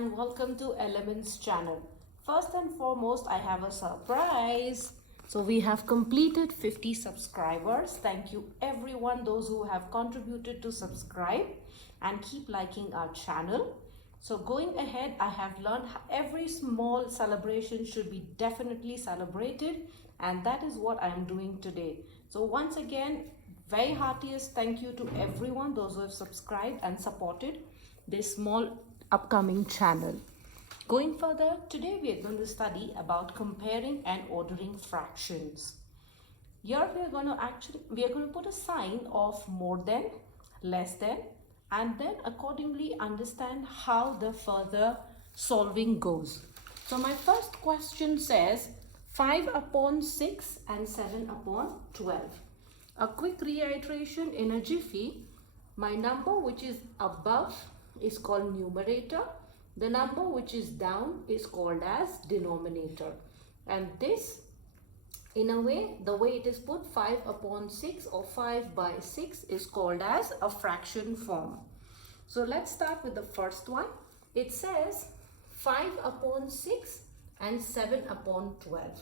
and welcome to Elements channel. First and foremost, I have a surprise. So we have completed 50 subscribers. Thank you everyone, those who have contributed to subscribe and keep liking our channel. So going ahead, I have learned every small celebration should be definitely celebrated, and that is what I am doing today. So once again, very heartiest thank you to everyone, those who have subscribed and supported this small upcoming channel. Going further, today we are going to study about comparing and ordering fractions. Here we are going to put a sign of more than, less than, and then accordingly understand how the further solving goes. So my first question says 5 upon 6 and 7 upon 12. A quick reiteration in a jiffy. My number which is above is called numerator. The number which is down is called as denominator. And this, in a way, the way it is put, 5 upon 6 or 5 by 6 is called as a fraction form. So let's start with the first one. It says 5 upon 6 and 7 upon 12.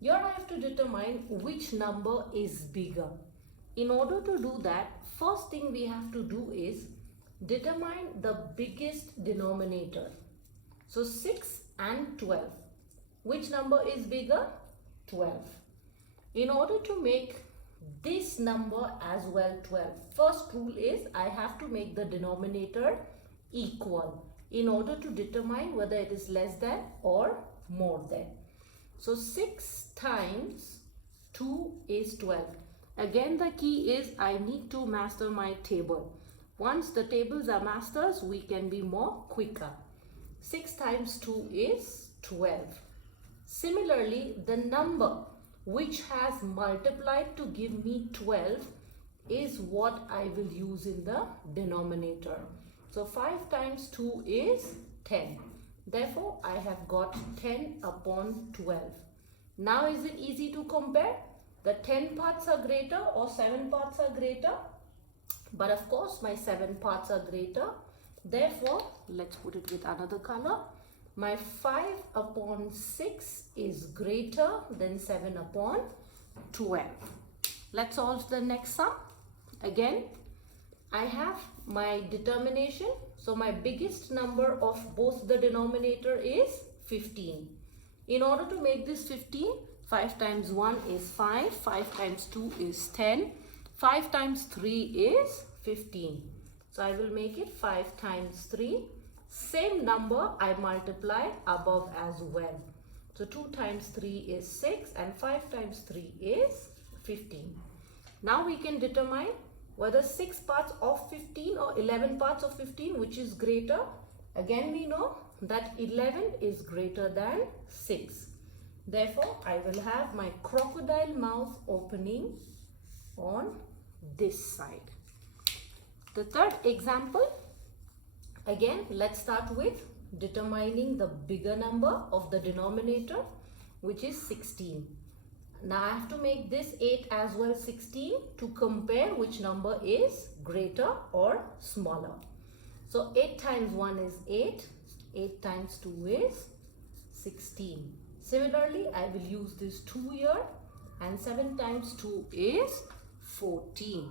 Here I have to determine which number is bigger. In order to do that, first thing we have to do is determine the biggest denominator. So 6 and 12. Which number is bigger? 12. In order to make this number as well 12, first rule is I have to make the denominator equal in order to determine whether it is less than or more than. So 6 times 2 is 12. Again, the key is I need to master my table. Once the tables are masters, we can be more quicker. 6 times 2 is 12. Similarly, the number which has multiplied to give me 12 is what I will use in the denominator. So 5 times 2 is 10. Therefore, I have got 10 upon 12. Now, is it easy to compare? The 10 parts are greater or 7 parts are greater? But of course, my 7 parts are greater. Therefore, let's put it with another color. My 5 upon 6 is greater than 7 upon 12. Let's solve the next sum. Again, I have my determination. So my biggest number of both the denominator is 15. In order to make this 15, 5 times 1 is 5. 5 times 2 is 10. 5 times 3 is 15. So I will make it 5 times 3. Same number I multiply above as well. So 2 times 3 is 6 and 5 times 3 is 15. Now we can determine whether 6 parts of 15 or 11 parts of 15 which is greater. Again, we know that 11 is greater than 6. Therefore, I will have my crocodile mouth opening on this side. The third example, again, let's start with determining the bigger number of the denominator, which is 16. Now I have to make this 8 as well 16 to compare which number is greater or smaller. So 8 times 1 is 8. 8 times 2 is 16. Similarly, I will use this 2 here, and 7 times 2 is 14.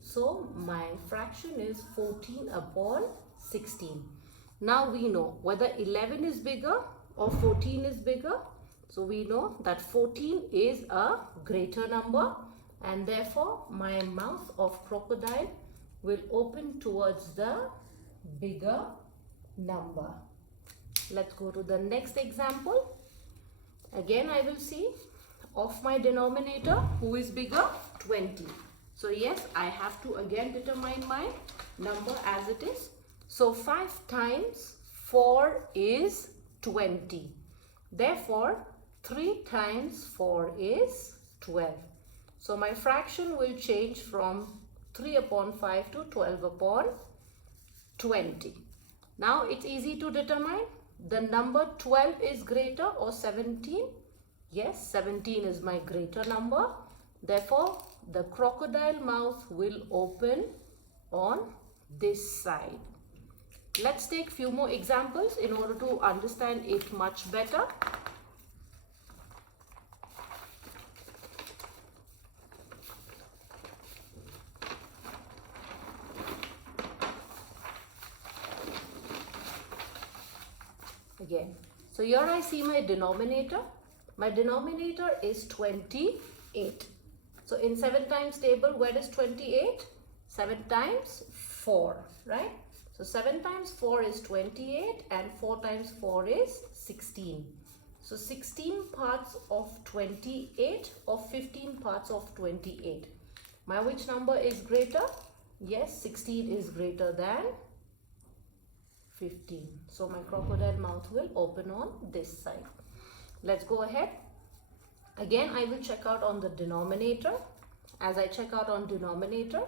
So my fraction is 14 upon 16. Now we know whether 11 is bigger or 14 is bigger. So we know that 14 is a greater number, and therefore my mouth of crocodile will open towards the bigger number. Let's go to the next example. Again, I will see of my denominator who is bigger, 20. So yes, I have to again determine my number as it is. So 5 times 4 is 20. Therefore, 3 times 4 is 12. So my fraction will change from 3 upon 5 to 12 upon 20. Now it's easy to determine. The number 12 is greater or 17? Yes, 17 is my greater number. Therefore, the crocodile mouth will open on this side. Let's take few more examples in order to understand it much better. Again, so here I see my denominator. My denominator is 28. So in 7 times table, where is 28? 7 times 4, right? So 7 times 4 is 28 and 4 times 4 is 16. So 16 parts of 28 or 15 parts of 28. My which number is greater? Yes, 16 is greater than 15. So my crocodile mouth will open on this side. Let's go ahead. Again, I will check out on the denominator. As I check out on denominator,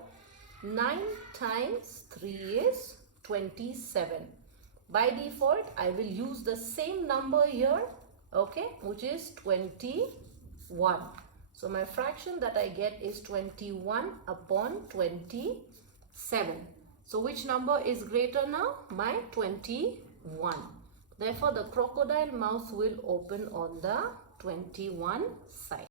9 times 3 is 27. By default, I will use the same number here, okay, which is 21. So my fraction that I get is 21 upon 27. So which number is greater now? My 21. Therefore, the crocodile mouth will open on the 21 side.